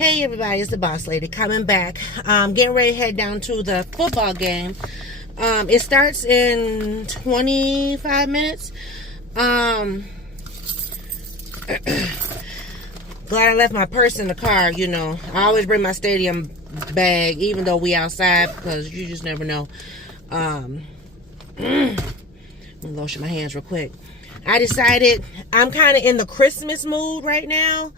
Hey everybody, it's the boss lady coming back. Getting ready to head down to the football game. It starts in 25 minutes. Glad I left my purse in the car. You know, I always bring my stadium bag, even though we outside, because you just never know. Let me lotion my hands real quick. I decided I'm kind of in the Christmas mood right now.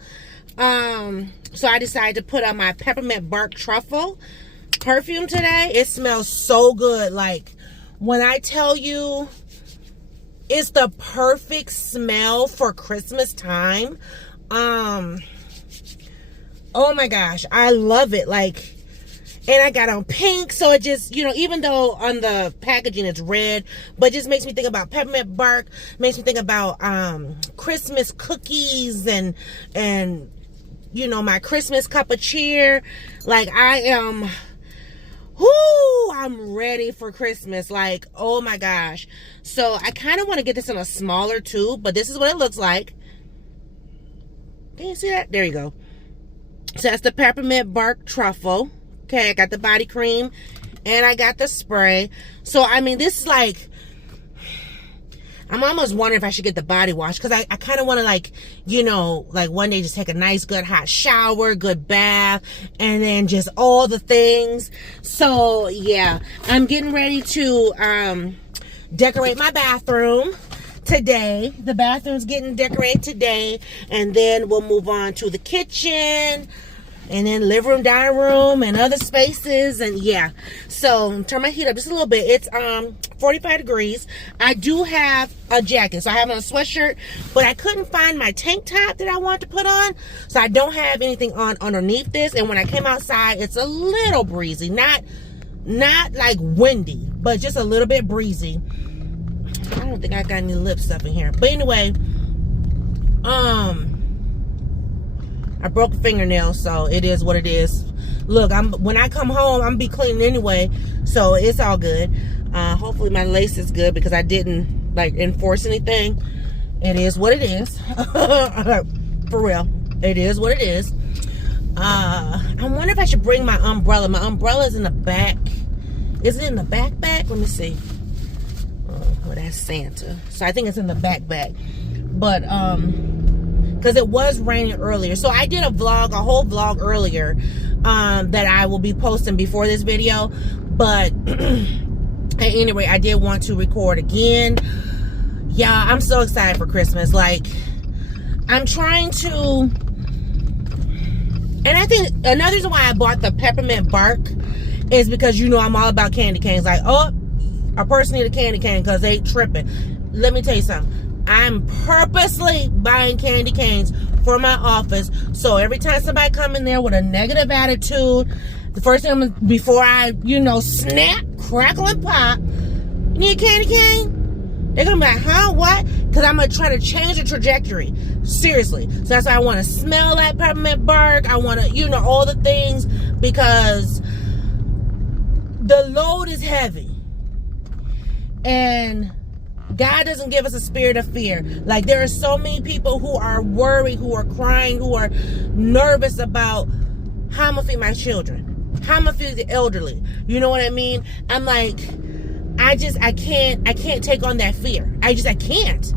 So I decided to put on my peppermint bark truffle perfume today. It smells so good. Like, when I tell you it's the perfect smell for Christmas time. Oh my gosh, I love it. Like, and I got on pink, so it just, you know, even though on the packaging it's red, but it just makes me think about peppermint bark, makes me think about Christmas cookies and you know, my Christmas cup of cheer. Like, I'm ready for Christmas. Like, oh my gosh. So I kind of want to get this in a smaller tube, but this is what it looks like. Can you see that? There you go. So that's the peppermint bark truffle. Okay, I got the body cream and I got the spray. So, I mean, this is like, I'm almost wondering if I should get the body wash, because I kind of want to, like, you know, like one day just take a nice, good hot shower, good bath, and then just all the things. So, yeah, I'm getting ready to decorate my bathroom today. The bathroom's getting decorated today, and then we'll move on to the kitchen, and then living room, dining room, and other spaces. And yeah, so turn my heat up just a little bit. It's 45 degrees. I do have a jacket, so I have on a sweatshirt, but I couldn't find my tank top that I want to put on, so I don't have anything on underneath this. And when I came outside, it's a little breezy, not like windy, but just a little bit breezy. I don't think I got any lip stuff in here, but anyway, I broke a fingernail, so it is what it is. Look, when I come home, I'm gonna be cleaning anyway, so it's all good. Hopefully my lace is good, because I didn't like enforce anything. It is what it is. For real, it is what it is. I wonder if I should bring my umbrella. My umbrella is in the back. Is it in the backpack? Let me see. Oh, that's Santa. So I think it's in the backpack. But because it was raining earlier. So I did a whole vlog earlier that I will be posting before this video. But anyway, I did want to record again. Yeah, I'm so excited for Christmas. Like, I'm trying to, and I think another reason why I bought the peppermint bark is because, you know, I'm all about candy canes. Like, oh, a person need a candy cane because they tripping. Let me tell you something. I'm purposely buying candy canes for my office, so every time somebody come in there with a negative attitude, the first thing before I, you know, snap, crackle, and pop, you need a candy cane? They're gonna be like, huh, what? Because I'm gonna try to change the trajectory. Seriously. So that's why I want to smell that peppermint bark. I want to, you know, all the things, because the load is heavy. And God doesn't give us a spirit of fear. Like, there are so many people who are worried, who are crying, who are nervous about how I'm gonna feed my children, how I'm gonna feed the elderly. You know what I mean? I'm like, I can't take on that fear. I can't.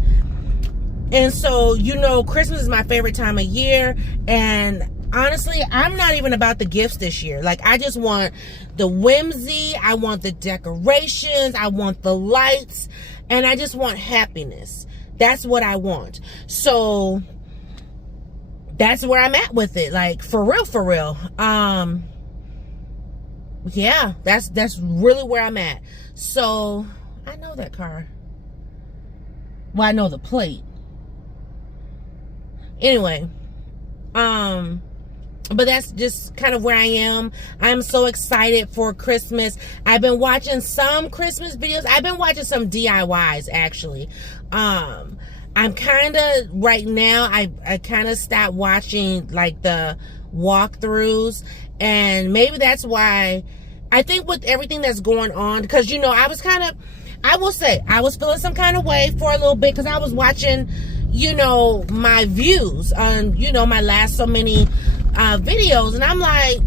And so, you know, Christmas is my favorite time of year, and honestly, I'm not even about the gifts this year. Like, I just want the whimsy, I want the decorations, I want the lights, and I just want happiness. That's what I want. So that's where I'm at with it. Like, for real. Yeah, that's really where I'm at. So I know that car. Well, I know the plate. Anyway, but that's just kind of where I am. I'm so excited for Christmas. I've been watching some Christmas videos. I've been watching some DIYs, actually. I'm kind of, right now, I kind of stopped watching, like, the walkthroughs. And maybe that's why, I think with everything that's going on, because, you know, I will say, I was feeling some kind of way for a little bit, because I was watching, you know, my views on, you know, my last so many videos, and I'm like,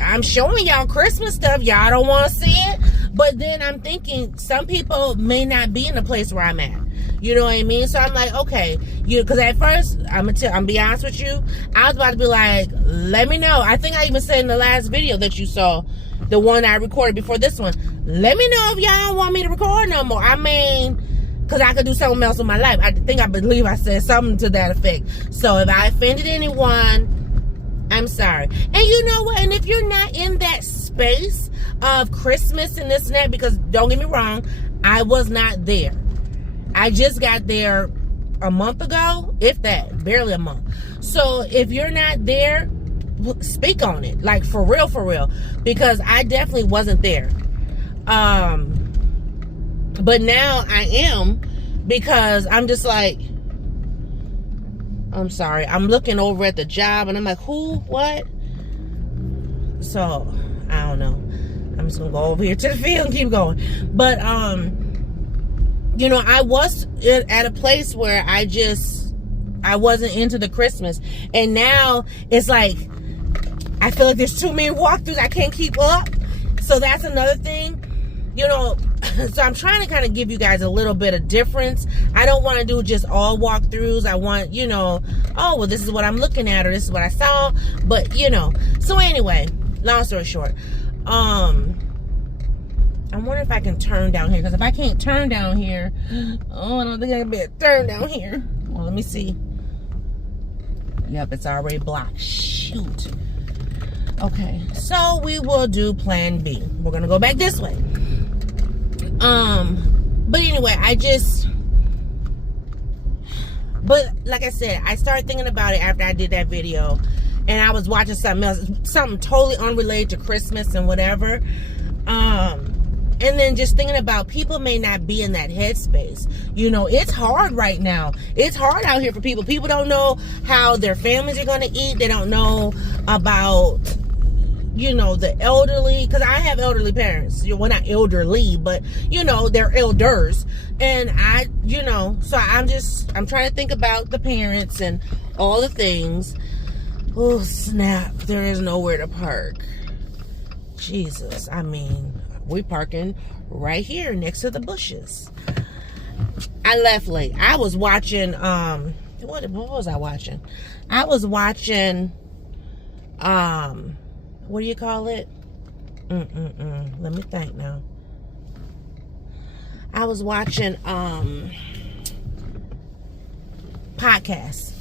I'm showing y'all Christmas stuff. Y'all don't want to see it. But then I'm thinking some people may not be in the place where I'm at. You know what I mean? So I'm like, okay, because at first, I'm gonna be honest with you, I was about to be like, let me know. I think I even said in the last video that you saw, the one I recorded before this one, let me know if y'all don't want me to record no more. I mean, because I could do something else with my life. I believe I said something to that effect. So if I offended anyone, I'm sorry. And you know what? And if you're not in that space of Christmas and this and that, because don't get me wrong, I was not there. I just got there a month ago, if that, barely a month. So if you're not there, speak on it, like for real, because I definitely wasn't there. But now I am, because I'm just like, I'm sorry, I'm looking over at the job and I'm like, who, what? So I don't know. I'm just gonna go over here to the field and keep going. But you know, I was at a place where I wasn't into the Christmas, and now it's like I feel like there's too many walkthroughs. I can't keep up. So that's another thing, you know. So I'm trying to kind of give you guys a little bit of difference. I don't want to do just all walkthroughs. I want, you know, oh, well, this is what I'm looking at, or this is what I saw. But, you know, so anyway, long story short, I wonder if I can turn down here, because if I can't turn down here, oh, I don't think I can be able to turn down here. Well, let me see. Yep, it's already blocked. Shoot. Okay, so we will do plan B. We're gonna go back this way. But anyway, but like I said, I started thinking about it after I did that video, and I was watching something else, something totally unrelated to Christmas and whatever. And then just thinking about people may not be in that headspace. You know, it's hard right now. It's hard out here for people. People don't know how their families are going to eat. They don't know about, you know, the elderly. Because I have elderly parents. Well, not elderly, but, you know, they're elders. And you know, so I'm trying to think about the parents and all the things. Oh, snap. There is nowhere to park. Jesus. I mean, we parking right here next to the bushes. I left late. I was watching, what was I watching? I was watching, what do you call it? Let me think now. I was watching, podcasts.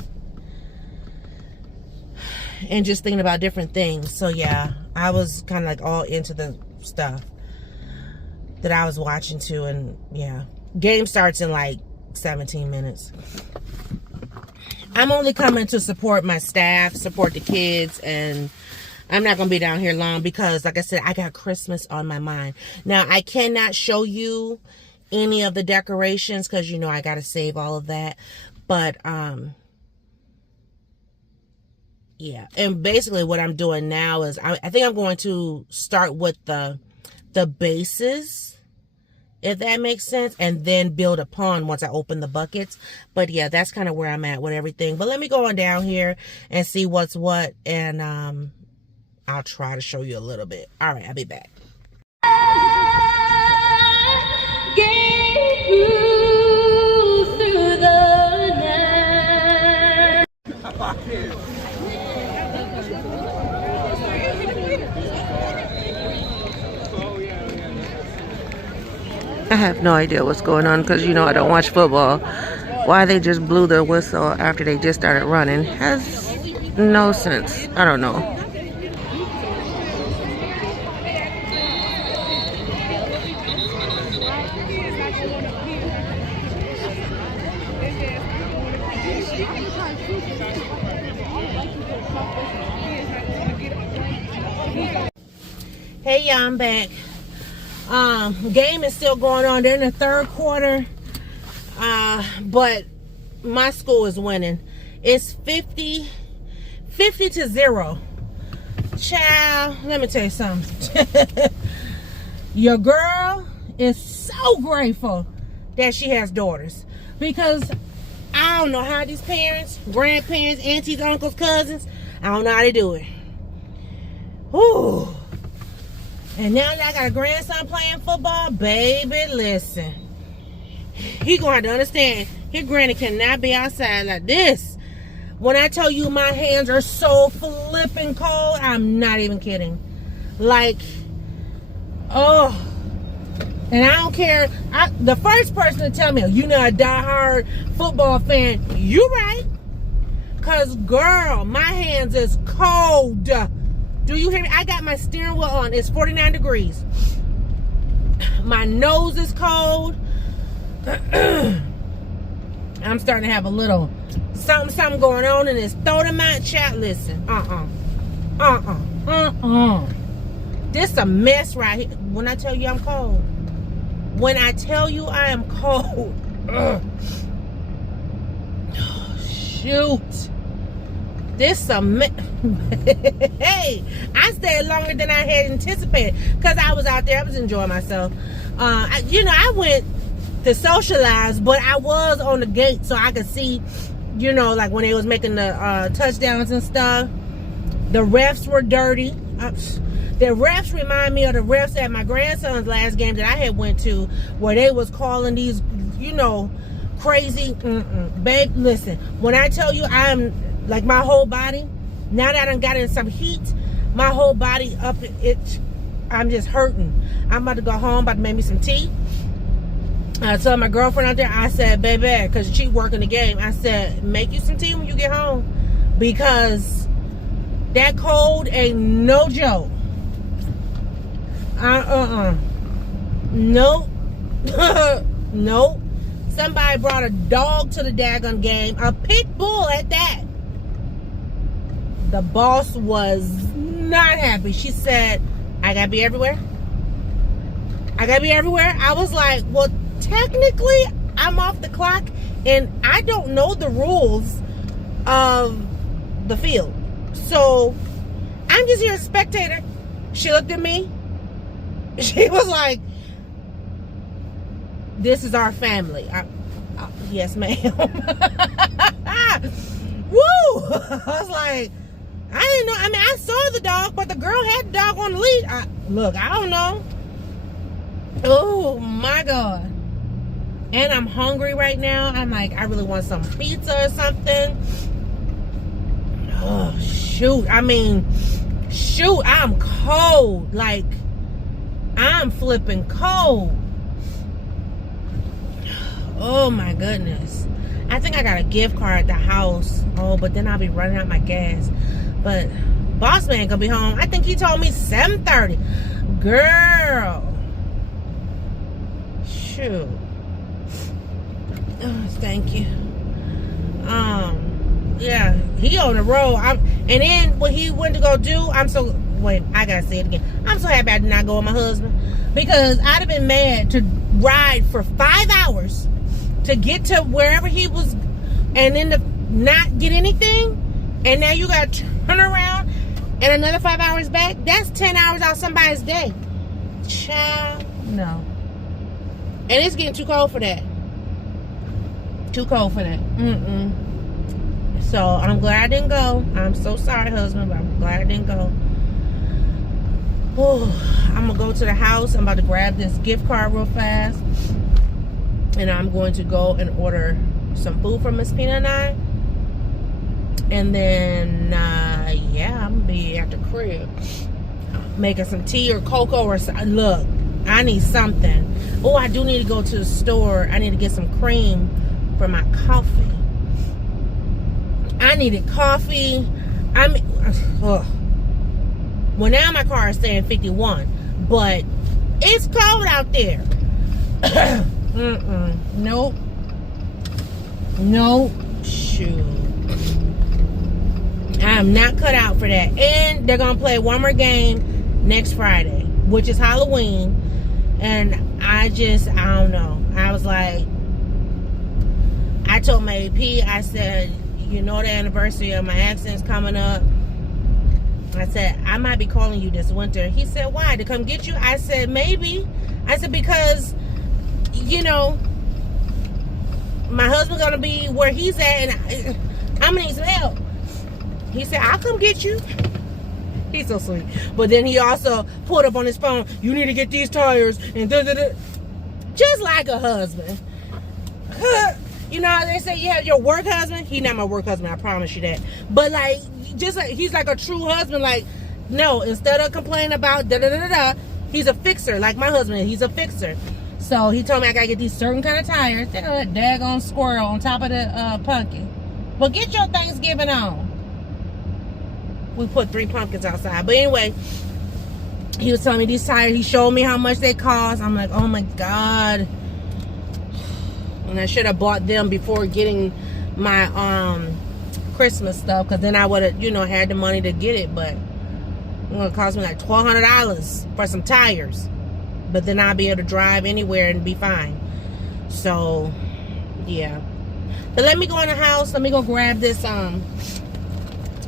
And just thinking about different things. So yeah, I was kind of like all into the stuff that I was watching too. And yeah, game starts in like 17 minutes. I'm only coming to support my staff, support the kids, and I'm not going to be down here long because, like I said, I got Christmas on my mind. Now, I cannot show you any of the decorations because, you know, I got to save all of that. But, yeah. And basically what I'm doing now is I think I'm going to start with the bases, if that makes sense, and then build upon once I open the buckets. But yeah, that's kind of where I'm at with everything. But let me go on down here and see what's what, and I'll try to show you a little bit. All right, I'll be back. Through the night. I have no idea what's going on because, you know, I don't watch football. Why they just blew their whistle after they just started running has no sense. I don't know. Hey, y'all, I'm back. Game is still going on. They're in the third quarter. But my school is winning. It's 50 to 0. Child, let me tell you something. Your girl is so grateful that she has daughters. Because I don't know how these parents, grandparents, aunties, uncles, cousins, I don't know how to do it. Whew. And now that I got a grandson playing football, baby, listen. He gonna have to understand his granny cannot be outside like this. When I tell you my hands are so flipping cold, I'm not even kidding. Like, oh. And I don't care. The first person to tell me, you're not a diehard football fan, you right. Because, girl, my hands is cold. Do you hear me? I got my steering wheel on. It's 49 degrees. My nose is cold. I'm starting to have a little something going on in this throat of my chat. Listen. This a mess right here. When I tell you I'm cold. When I tell you I am cold. Oh, shoot. This a mess. Hey, I stayed longer than I had anticipated because I was out there. I was enjoying myself. I went to socialize, but I was on the gate so I could see, like when they was making the touchdowns and stuff. The refs were dirty. The refs remind me of the refs at my grandson's last game that I had went to, where they was calling these, crazy. Babe, listen, when I tell you I'm like my whole body, now that I done got in some heat, my whole body up, I'm just hurting. I'm about to go home, about to make me some tea. I told my girlfriend out there, I said, baby, because she working the game, I said, make you some tea when you get home, because that cold ain't no joke. Nope. Nope. Somebody brought a dog to the daggone game, a pit bull at that. The boss was not happy. She said, I gotta be everywhere. I gotta be everywhere. I was like, well, technically, I'm off the clock, and I don't know the rules of the field. So, I'm just here as a spectator. She looked at me. She was like, this is our family. Yes, ma'am. Woo! I was like, I didn't know. I mean, I saw the dog, but the girl had the dog on the leash. Look, I don't know. Oh, my God. And I'm hungry right now. I'm like, I really want some pizza or something. Oh, shoot. I mean, shoot, I'm cold. Like, I'm flipping cold. Oh, my goodness. I think I got a gift card at the house. Oh, but then I'll be running out my gas. But boss man gonna be home. I think he told me 7:30. Girl. Shoot. Oh, thank you. Yeah, he on the road. And then what he went to go do, I gotta say it again. I'm so happy I did not go with my husband, because I'd have been mad to ride for 5 hours to get to wherever he was, and then to not get anything, and now you gotta turn around and another 5 hours back. That's 10 hours out somebody's day. Child, no. And it's getting too cold for that. Too cold for that. So I'm glad I didn't go. I'm so sorry, husband, but I'm glad I didn't go. Oh, I'm gonna go to the house. I'm about to grab this gift card real fast, and I'm going to go and order some food for Miss Pina and I. And then, yeah, I'm gonna be at the crib making some tea or cocoa or something. Look, I need something. Oh, I do need to go to the store. I need to get some cream for my coffee. I needed coffee. Well, now my car is saying 51, but it's cold out there. Nope. Nope. Shoot. I am not cut out for that. And they're going to play one more game next Friday, which is Halloween. And I don't know. I was like, I told my AP, I said, the anniversary of my accident's coming up. I said, I might be calling you this winter. He said, why? To come get you? I said, maybe. I said, because, my husband's going to be where he's at, and I'm going to need some help. he said, I'll come get you. He's so sweet. But then he also pulled up on his phone, you need to get these tires, and da-da-da. Just like a husband. You know how they say you have your work husband? He's not my work husband, I promise you that. But like, just like, he's like a true husband. Like, no, instead of complaining about da-da-da-da-da, he's a fixer. Like my husband, he's a fixer. So he told me I gotta get these certain kind of tires. Look at that daggone squirrel on top of the pumpkin. But get your Thanksgiving on. We put 3 pumpkins outside. But anyway, he was telling me these tires. He showed me how much they cost. I'm like, oh my God. And I should have bought them before getting my Christmas stuff. Because then I would have, you know, had the money to get it. But it's going to cost me like $1,200 for some tires. But then I'll be able to drive anywhere and be fine. So, yeah. But let me go in the house. Let me go grab this,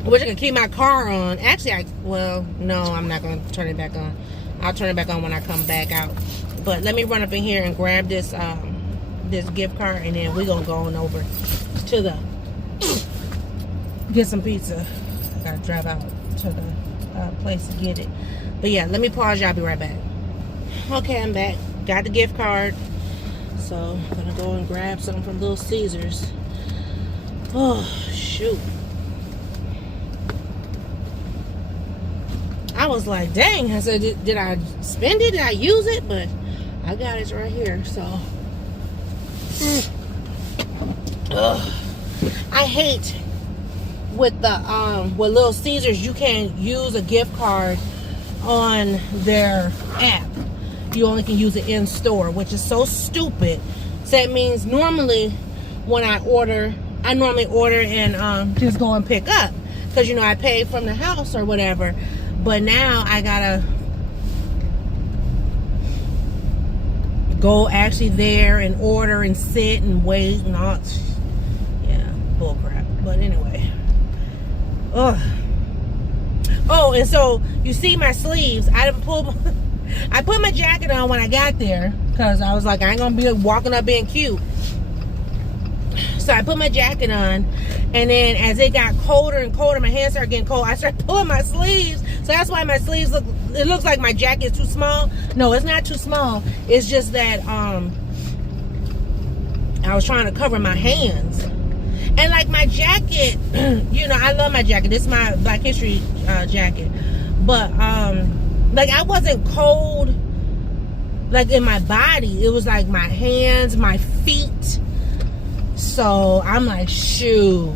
which I can keep my car on. Actually, well, no, I'm not going to turn it back on. I'll turn it back on when I come back out. But let me run up in here and grab this, this gift card. And then we're going to go on over to the, get some pizza. I got to drive out to the place to get it. But yeah, let me pause you. I'll be right back. Okay, I'm back. Got the gift card. So I'm going to go and grab something from Little Caesars. Oh, shoot. I was like, dang. I said, did I spend it? Did I use it? But I got it right here. So, I hate with the with Little Caesars, you can't use a gift card on their app. You only can use it in store, which is so stupid. So that means normally when I normally order and just go and pick up, because you know I pay from the house or whatever. But now I gotta go actually there and order and sit and wait and all. Yeah, bullcrap. But anyway. Ugh. Oh, and so you see my sleeves. I put my jacket on when I got there because I was like, I ain't gonna be walking up being cute. So I put my jacket on, and then as it got colder and colder, my hands started getting cold. I started pulling my sleeves. So that's why my sleeves it looks like my jacket is too small. No, it's not too small. It's just that I was trying to cover my hands. And like my jacket, you know, I love my jacket. This is my Black History jacket. But like I wasn't cold like in my body. It was like my hands, my feet. So I'm like, shoot,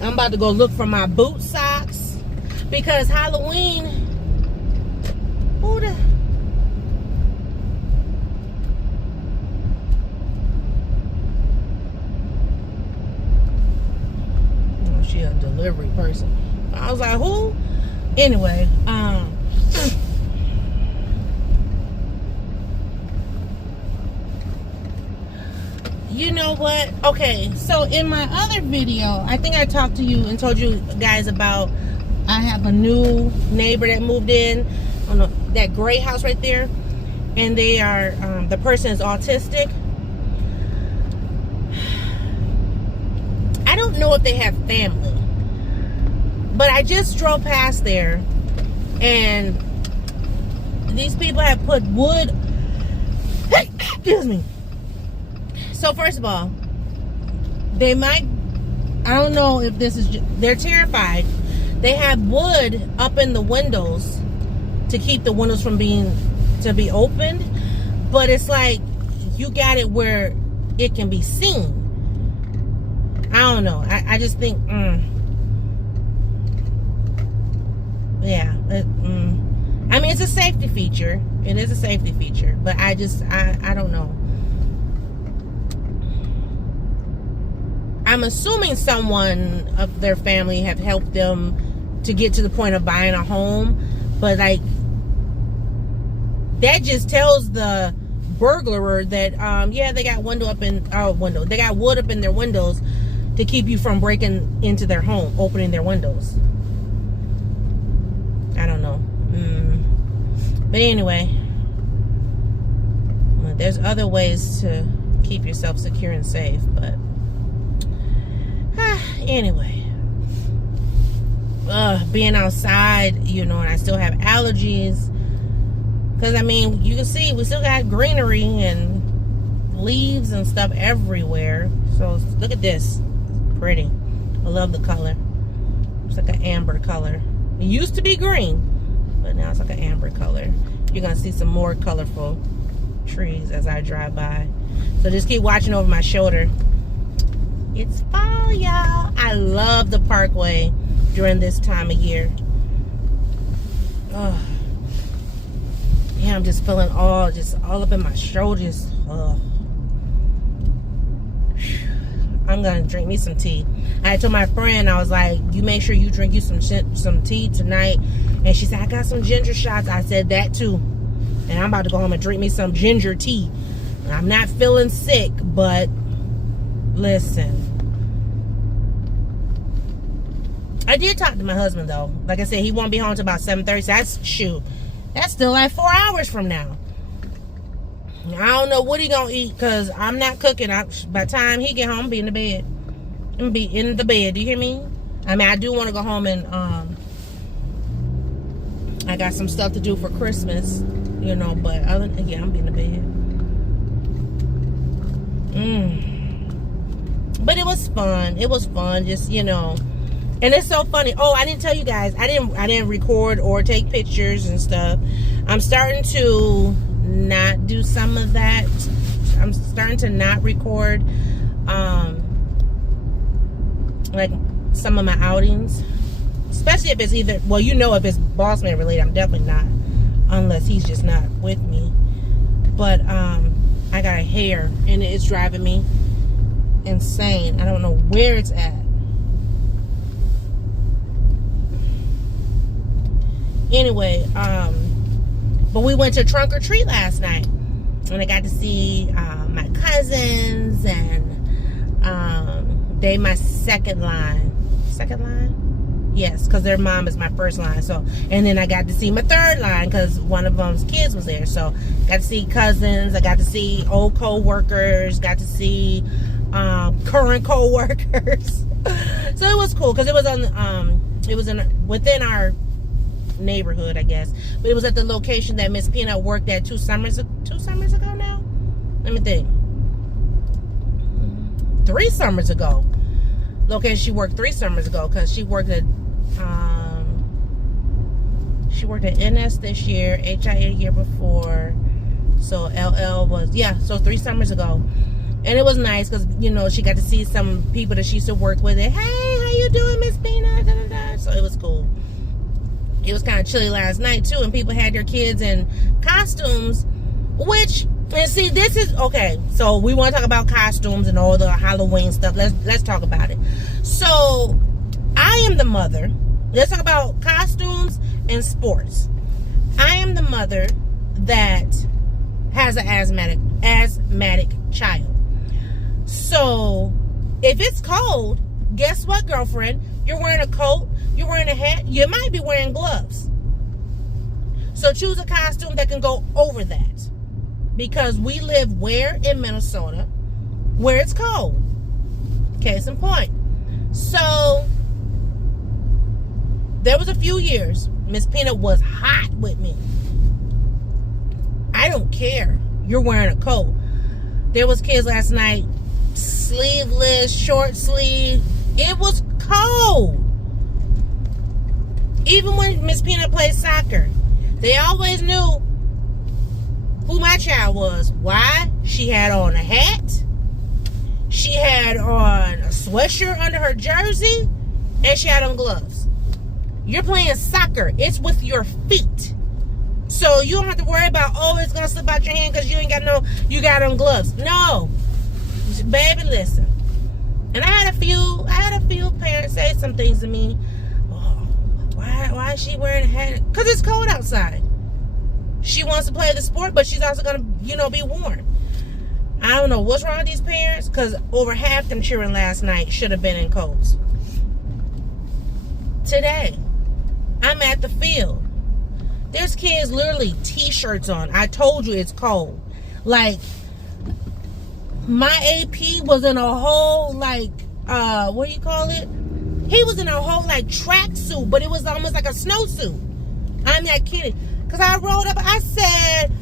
I'm about to go look for my boot socks because Halloween, oh, she a delivery person. I was like, who? Anyway, you know what? Okay, so in my other video, I think I talked to you and told you guys about I have a new neighbor that moved in on that gray house right there, and they are the person is autistic. I don't know if they have family, but I just drove past there, and these people have put wood. Excuse me. So first of all, they might, I don't know if this is, they're terrified. They have wood up in the windows to keep the windows from to be opened. But it's like, you got it where it can be seen. I don't know. I just think, yeah. I mean, it's a safety feature. It is a safety feature. But I don't know. I'm assuming someone of their family have helped them to get to the point of buying a home, but like that just tells the burglar that yeah, they got they got wood up in their windows to keep you from breaking into their home, opening their windows. I don't know. But anyway, there's other ways to keep yourself secure and safe, but anyway, being outside, you know, and I still have allergies. Because, I mean, you can see we still got greenery and leaves and stuff everywhere. So, look at this. Pretty. I love the color. It's like an amber color. It used to be green, but now it's like an amber color. You're going to see some more colorful trees as I drive by. So, just keep watching over my shoulder. It's fall, y'all. I love the parkway during this time of year. Oh. Yeah, I'm just feeling all up in my shoulders. Oh. I'm gonna drink me some tea. I told my friend, I was like, you make sure you drink you some tea tonight. And she said, I got some ginger shots. I said that too. And I'm about to go home and drink me some ginger tea. I'm not feeling sick, but listen. I did talk to my husband though. Like I said, he won't be home until about 7:30. So that's still like 4 hours from now. I don't know what he gonna eat because I'm not cooking. By the time he get home, I'm be in the bed. I'm gonna be in the bed. Do you hear me? I mean, I do want to go home and I got some stuff to do for Christmas, you know. But other than, yeah, I'm be in the bed. But it was fun. It was fun, just, you know. And it's so funny. Oh, I didn't tell you guys. I didn't record or take pictures and stuff. I'm starting to not do some of that. I'm starting to not record like some of my outings, especially if it's either, well, you know, if it's boss man related. I'm definitely not, unless he's just not with me. But I got a hair and it's driving me insane. I don't know where it's at. Anyway, but we went to trunk or treat last night, and I got to see my cousins, and they my second line. Yes, because their mom is my first line. So, and then I got to see my third line because one of them's kids was there. So, got to see cousins. I got to see old co-workers. Got to see current co-workers. So it was cool because it was within our neighborhood, I guess, but it was at the location that Miss Peanut worked at 2 summers ago now. Let me think. 3 summers ago. Location she worked 3 summers ago because she worked at NS this year, HIA year before. So LL was, yeah, so 3 summers ago. And it was nice because, you know, she got to see some people that she used to work with. And, hey, how you doing, Miss Peanut? Da, da, da. So it was cool. It was kind of chilly last night too, and people had their kids in costumes, which, and see, this is okay. So we want to talk about costumes and all the Halloween stuff. Let's talk about it. So I am the mother. Let's talk about costumes and sports. I am the mother that has an asthmatic child. So if it's cold, guess what, girlfriend? You're wearing a coat, you're wearing a hat, you might be wearing gloves. So choose a costume that can go over that. Because we live where in Minnesota? Where it's cold. Case in point. So there was a few years Miss Peanut was hot with me. I don't care. You're wearing a coat. There was kids last night, sleeveless, short sleeve. It was cold. Even when Miss Peanut played soccer, they always knew who my child was. Why? She had on a hat, she had on a sweatshirt under her jersey, and she had on gloves. You're playing soccer. It's with your feet. So you don't have to worry about, oh, it's going to slip out your hand because you got on gloves. No. Baby, listen. And I had a few parents say some things to me. Oh, why is she wearing a hat? Because it's cold outside. She wants to play the sport, but she's also going to, be warm. I don't know what's wrong with these parents, because over half them children last night should have been in coats. Today, I'm at the field. There's kids literally t-shirts on. I told you it's cold. Like, my AP was in a whole, like, what do you call it? He was in a whole like tracksuit, but it was almost like a snowsuit. I'm not kidding. Because I rolled up, I said,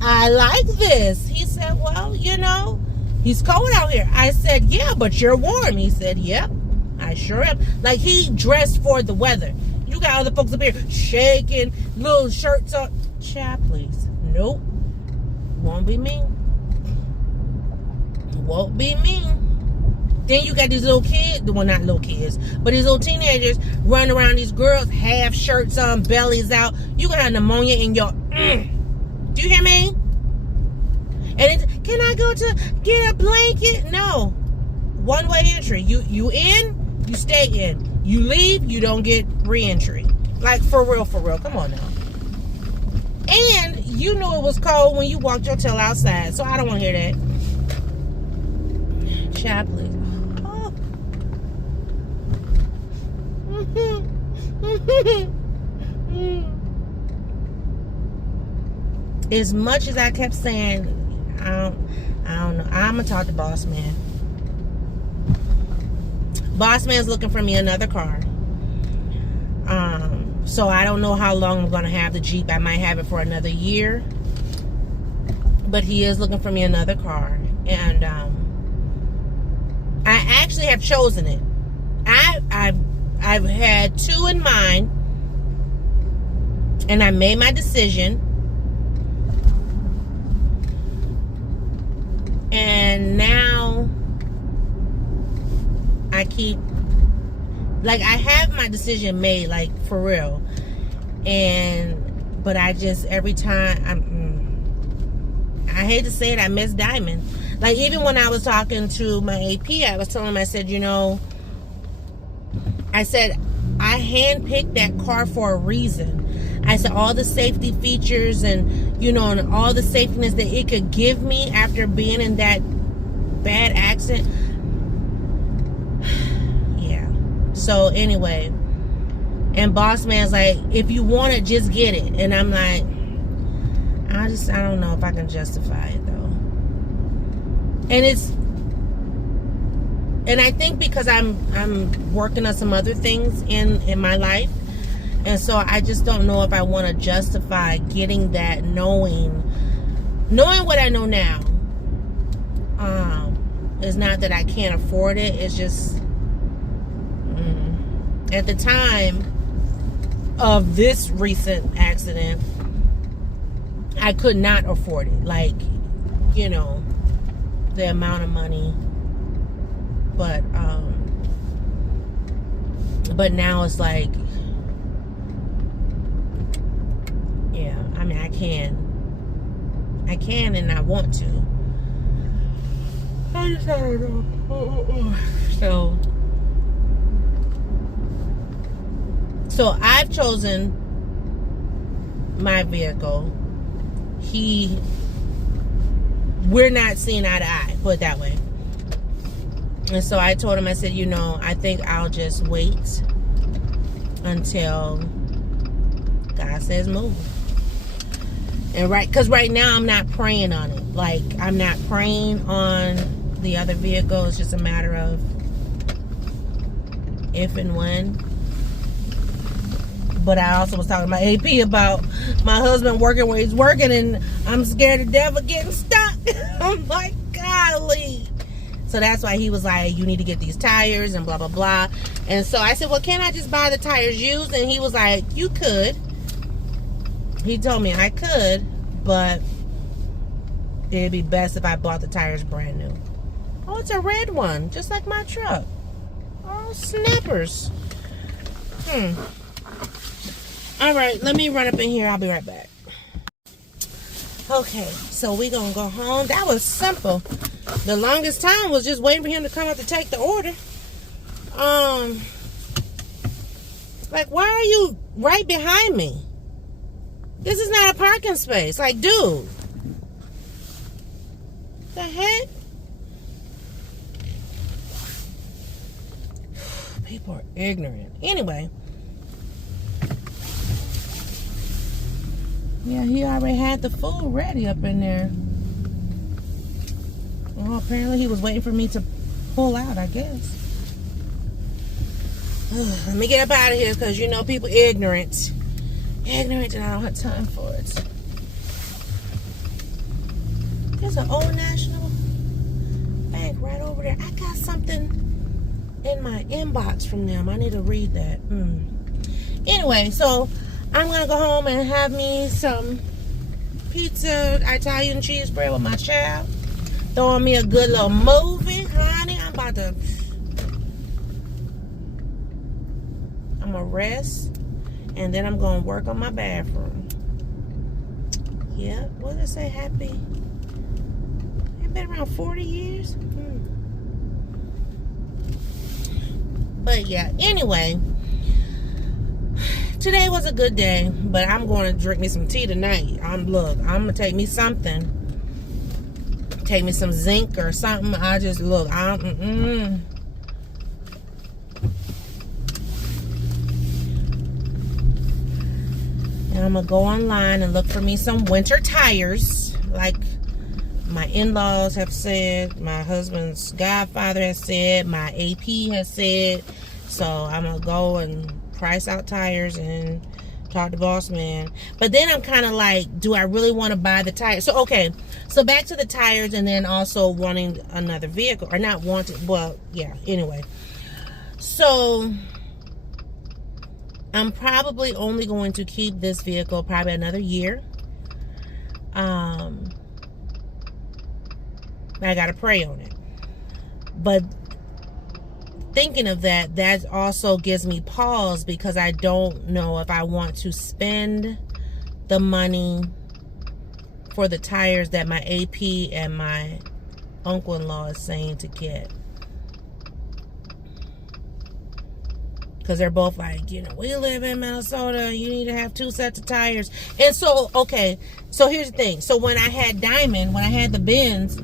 I like this. He said, well, you know, he's cold out here. I said, yeah, but you're warm. He said, yep, I sure am. Like, he dressed for the weather. You got other folks up here shaking, little shirts on. Child, please. Nope. Won't be me. Won't be me. Then you got these little kids, well, not little kids, but these little teenagers running around, these girls, half shirts on, bellies out. You gonna have pneumonia in your, Do you hear me? And it's, can I go to get a blanket? No. One-way entry. You in, you stay in. You leave, you don't get re-entry. Like, for real, for real. Come on now. And you knew it was cold when you walked your tail outside, so I don't want to hear that. Child, please. As much as I kept saying, I don't know. I'm gonna talk to Boss Man. Boss Man's looking for me another car. So I don't know how long I'm gonna have the Jeep. I might have it for another year. But he is looking for me another car, and I actually have chosen it. I've had two in mind, and I made my decision. And now I keep, like, I have my decision made, like, for real. But I just, every time, I hate to say it, I miss Diamond. Like, even when I was talking to my AP, I was telling him, I said, you know, I said, I handpicked that car for a reason. I said, all the safety features and, you know, and all the safeness that it could give me after being in that bad accident. Yeah. So, anyway. And Boss Man's like, if you want it, just get it. And I'm like, I don't know if I can justify it, though. And I think because I'm working on some other things in my life, and so I just don't know if I want to justify getting that, knowing what I know now. It's not that I can't afford it. It's just at the time of this recent accident, I could not afford it. Like, you know, the amount of money. But now it's like, yeah, I mean, I can and I want to. I just don't know. So I've chosen my vehicle. We're not seeing eye to eye, put it that way. And so I told him, I said, you know, I think I'll just wait until God says move. And because right now I'm not praying on it. Like, I'm not praying on the other vehicle. It's just a matter of if and when. But I also was talking to my AP about my husband working where he's working, and I'm scared to death of getting stuck. I'm like, golly. So that's why he was like, you need to get these tires and blah, blah, blah. And so I said, well, can't I just buy the tires used? And he was like, you could. He told me I could, but it'd be best if I bought the tires brand new. Oh, it's a red one, just like my truck. Oh, snappers. All right, let me run up in here. I'll be right back. Okay, so we're going to go home. That was simple. The longest time was just waiting for him to come up to take the order. Like, why are you right behind me? This is not a parking space. Like, dude. The heck? People are ignorant. Anyway. Yeah, he already had the food ready up in there. Well, apparently he was waiting for me to pull out, I guess. Let me get up out of here because you know people ignorant. Ignorant and I don't have time for it. There's an Old National Bank right over there. I got something in my inbox from them. I need to read that. Anyway, so I'm going to go home and have me some pizza, Italian cheese bread with my child. Throwing me a good little movie. Honey, I'm going to rest. And then I'm going to work on my bathroom. Yeah, what did it say? Happy? It's been around 40 years. But yeah, anyway. Today was a good day. But I'm going to drink me some tea tonight. I'm going to take me something. Take me some zinc or something. And I'm going to go online and look for me some winter tires. Like my in-laws have said. My husband's godfather has said. My AP has said. So I'm going to go and price out tires and talk to boss man. But then I'm kind of like, do I really want to buy the tires? So, okay. So back to the tires and then also wanting another vehicle. Or not wanting. Well, yeah. Anyway. So I'm probably only going to keep this vehicle probably another year. I gotta pray on it. But thinking of that also gives me pause because I don't know if I want to spend the money for the tires that my AP and my uncle-in-law is saying to get. Because they're both like, you know, we live in Minnesota. You need to have 2 sets of tires. And so, okay. So here's the thing. So when I had Diamond, when I had the Benz,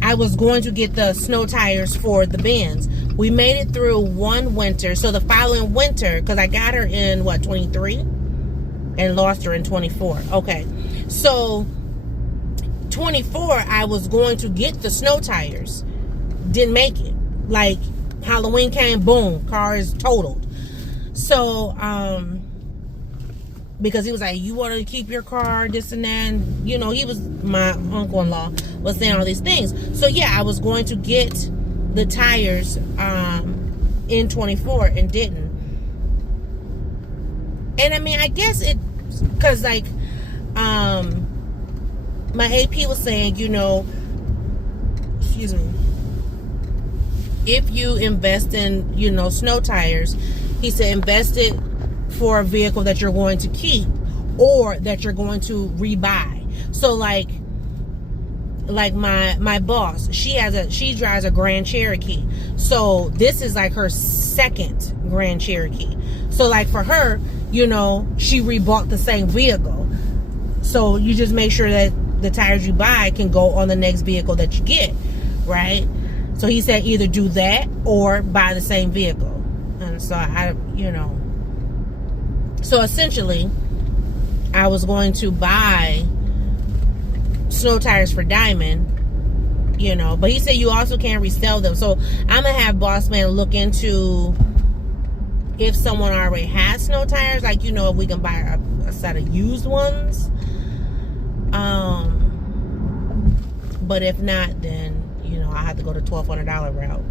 I was going to get the snow tires for the Benz. We made it through one winter. So the following winter, because I got her in, 23? And lost her in 24. Okay. So 24, I was going to get the snow tires. Didn't make it. Like, Halloween came, boom, car is totaled. So, because he was like, you want to keep your car, this and that. And, you know, he was, my uncle-in-law was saying all these things. So, yeah, I was going to get the tires in 24 and didn't. And, I mean, I guess it, because, like, my AP was saying, you know, excuse me, if you invest in, you know, snow tires, he said invest it for a vehicle that you're going to keep or that you're going to rebuy. So like my boss, she drives a Grand Cherokee. So this is like her second Grand Cherokee. So like for her, you know, she rebought the same vehicle. So you just make sure that the tires you buy can go on the next vehicle that you get, right? So he said either do that or buy the same vehicle. And so so essentially I was going to buy snow tires for Diamond, you know, but he said you also can't resell them. So I'm going to have Boss Man look into if someone already has snow tires, like, you know, if we can buy a set of used ones. But if not, then, you know, I have to go the $1,200 route,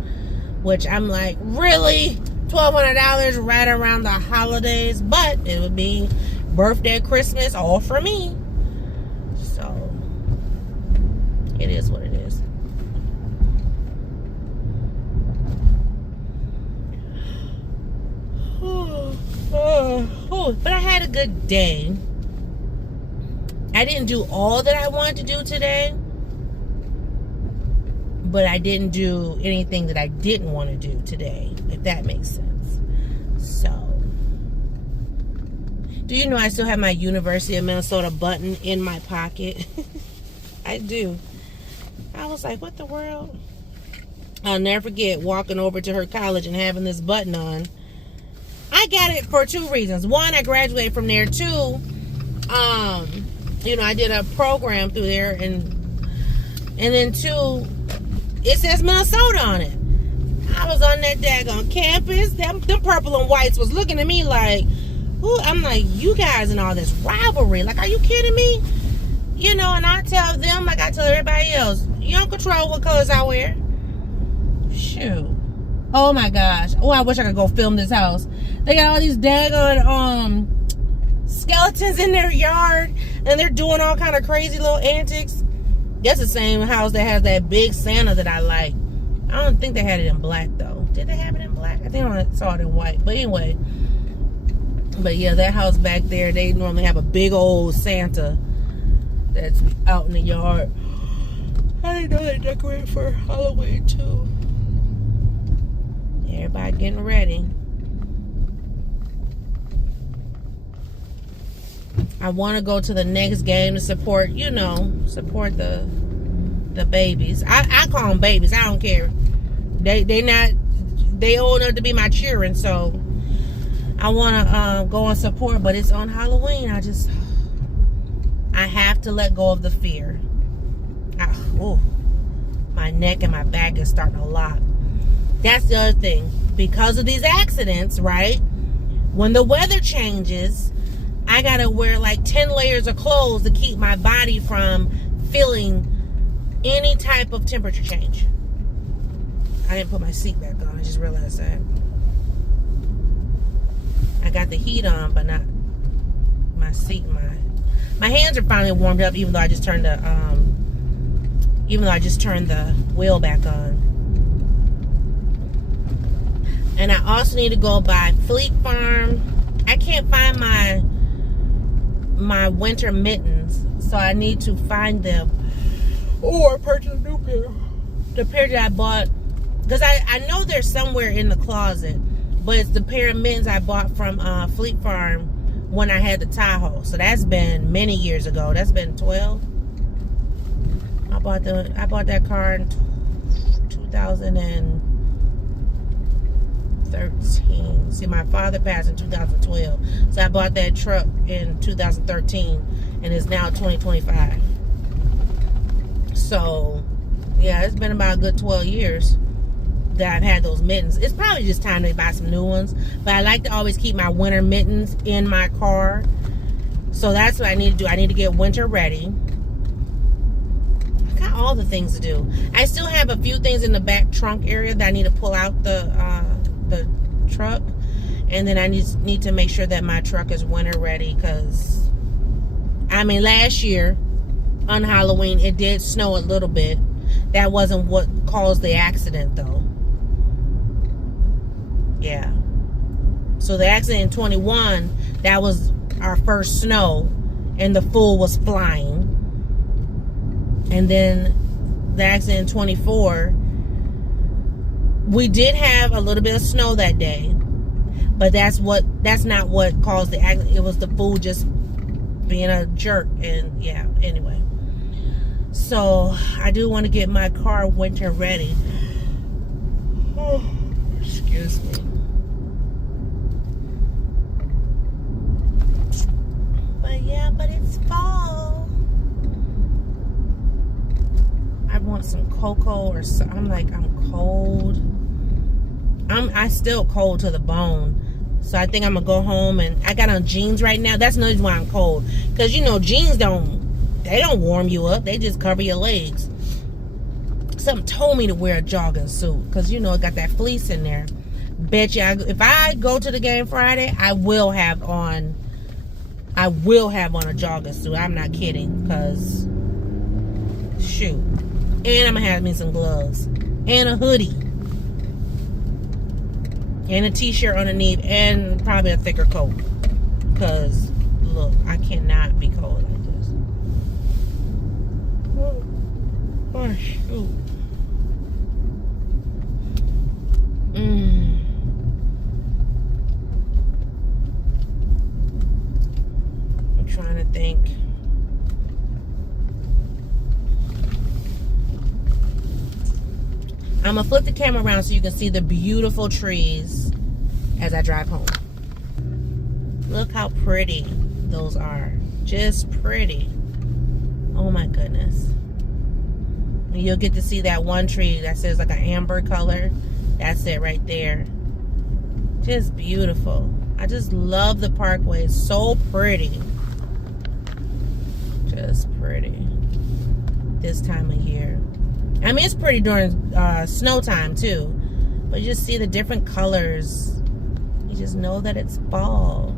which I'm like, really? $1,200 right around the holidays? But it would be birthday, Christmas, all for me. So it is what it is. But I had a good day. I didn't do all that I wanted to do today, but I didn't do anything that I didn't want to do today, if that makes sense. So, do you know I still have my University of Minnesota button in my pocket? I do. I was like, what the world? I'll never forget walking over to her college and having this button on. I got it for 2 reasons. One, I graduated from there. 2, you know, I did a program through there, and then 2, it says Minnesota on it. I was on that daggone campus. Them purple and whites was looking at me like, ooh, I'm like, you guys and all this rivalry. Like, are you kidding me? You know, and I tell them, like I tell everybody else, you don't control what colors I wear. Shoot. Oh my gosh. Oh, I wish I could go film this house. They got all these daggone skeletons in their yard, and they're doing all kind of crazy little antics. That's the same house that has that big Santa that I like. I don't think they had it in black though. Did they have it in black? I think I saw it in white. But anyway. But yeah, that house back there, they normally have a big old Santa that's out in the yard. I didn't know they decorate for Halloween too. Everybody getting ready. I want to go to the next game to support, you know, support the babies. I call them babies. I don't care. They old enough to be my children, so I want to go and support. But it's on Halloween. I have to let go of the fear. My neck and my back is starting to lock. That's the other thing. Because of these accidents, right? When the weather changes, I gotta wear like 10 layers of clothes to keep my body from feeling any type of temperature change. I didn't put my seat back on. I just realized that. I got the heat on, but not my seat. My hands are finally warmed up, even though I just turned the wheel back on. And I also need to go by Fleet Farm. I can't find my winter mittens, so I need to find them or purchase a new pair. The pair that I bought, because I know they're somewhere in the closet, but it's the pair of mittens I bought from Fleet Farm when I had the Tahoe. So that's been many years ago. That's been 12. I bought that car in 2013. See, my father passed in 2012, so I bought that truck in 2013, and it's now 2025. So yeah, it's been about a good 12 years that I've had those mittens. It's probably just time to buy some new ones, but I like to always keep my winter mittens in my car. So that's what I need to do. I need to get winter ready. I got all the things to do. I still have a few things in the back trunk area that I need to pull out the truck, and then I need to make sure that my truck is winter ready, because I mean, last year on Halloween it did snow a little bit. That wasn't what caused the accident though. Yeah, so the accident in 21, that was our first snow, and the fool was flying. And then the accident in 24, we did have a little bit of snow that day, but that's not what caused the accident. It was the fool just being a jerk. And yeah, anyway, so I do want to get my car winter ready. Oh, excuse me. But yeah, but it's fall. I want some cocoa or so. I'm cold. I still cold to the bone. So I think I'm gonna go home, and I got on jeans right now. That's another reason why I'm cold, because you know jeans don't warm you up. They just cover your legs. Something told me to wear a jogging suit, because you know it got that fleece in there. Bet you, if I go to the game Friday, I will have on a jogging suit. I'm not kidding, because shoot. And I'm gonna have me some gloves and a hoodie and a t-shirt underneath, and probably a thicker coat, because look, I cannot be cold like this. Oh shoot. I'm trying to think. I'm gonna flip the camera around so you can see the beautiful trees as I drive home. Look how pretty those are. Just pretty. Oh my goodness. And you'll get to see that one tree that says like an amber color. That's it right there. Just beautiful. I just love the parkway. It's so pretty. Just pretty. This time of year. I mean, it's pretty during snow time too. But you just see the different colors. You just know that it's fall.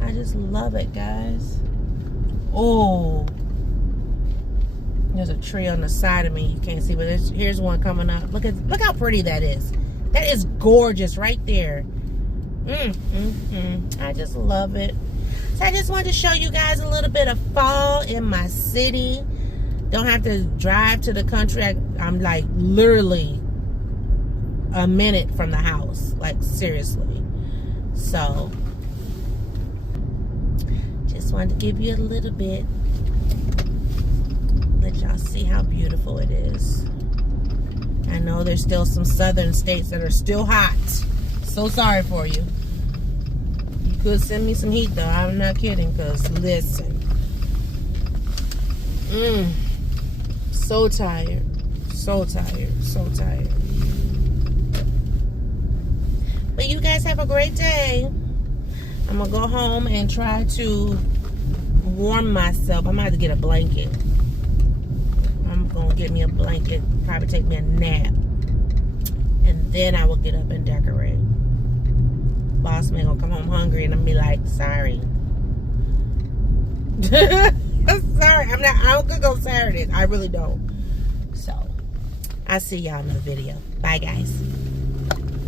I just love it, guys. Oh. There's a tree on the side of me. You can't see, but here's one coming up. Look how pretty that is. That is gorgeous right there. I just love it. So I just wanted to show you guys a little bit of fall in my city. Don't have to drive to the country. I'm like literally a minute from the house. Like seriously. So just wanted to give you a little bit. Let y'all see how beautiful it is. I know there's still some southern states that are still hot. So sorry for you. You could send me some heat though. I'm not kidding, because listen. So tired. So tired. So tired. But you guys have a great day. I'm going to go home and try to warm myself. I'm going to have to get a blanket. I'm going to get me a blanket. Probably take me a nap. And then I will get up and decorate. Boss man going to come home hungry and I'm going to be like, sorry. Sorry, I don't cook on Saturdays. I really don't. So, I'll see y'all in the video. Bye, guys.